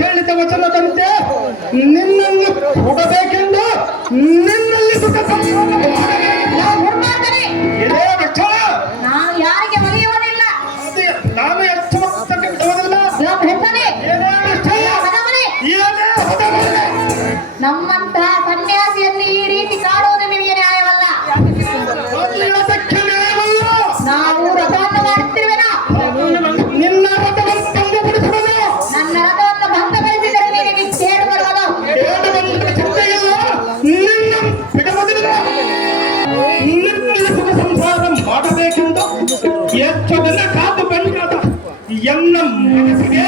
ಹೇಳಿದ ವಚನದಂತೆ ನಿನ್ನ ನಮ್ಮಂತಹ ಸನ್ಯಾಸಿಯನ್ನು ಈ ರೀತಿ ಕಾಡುವುದು ನಿಮಗೆ ನ್ಯಾಯವಲ್ಲ ನಾವು ರಥವನ್ನು ಮಾಡುತ್ತಿರುವೆನ ನಿನ್ನ ನನ್ನ ರಥವನ್ನು ಭಂಗಪಡಿಸಿದರೆ ನಿನಗೆ ಕೇಡು ಮಾಡಬೇಕೆಂದು ಎಷ್ಟು ದಿನ ಕಾದು ಬಂದ ಎನ್ನ ಮನಸ್ಸಿಗೆ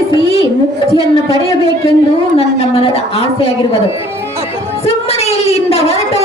ಸಾಧಿಸಿ ಮುಕ್ತಿಯನ್ನು ಪಡೆಯಬೇಕೆಂದು ನನ್ನ ಮನದ ಆಸೆಯಾಗಿರುವುದು. ಸುಮ್ಮನೆ ಇಲ್ಲಿಂದ ಹೊರಟು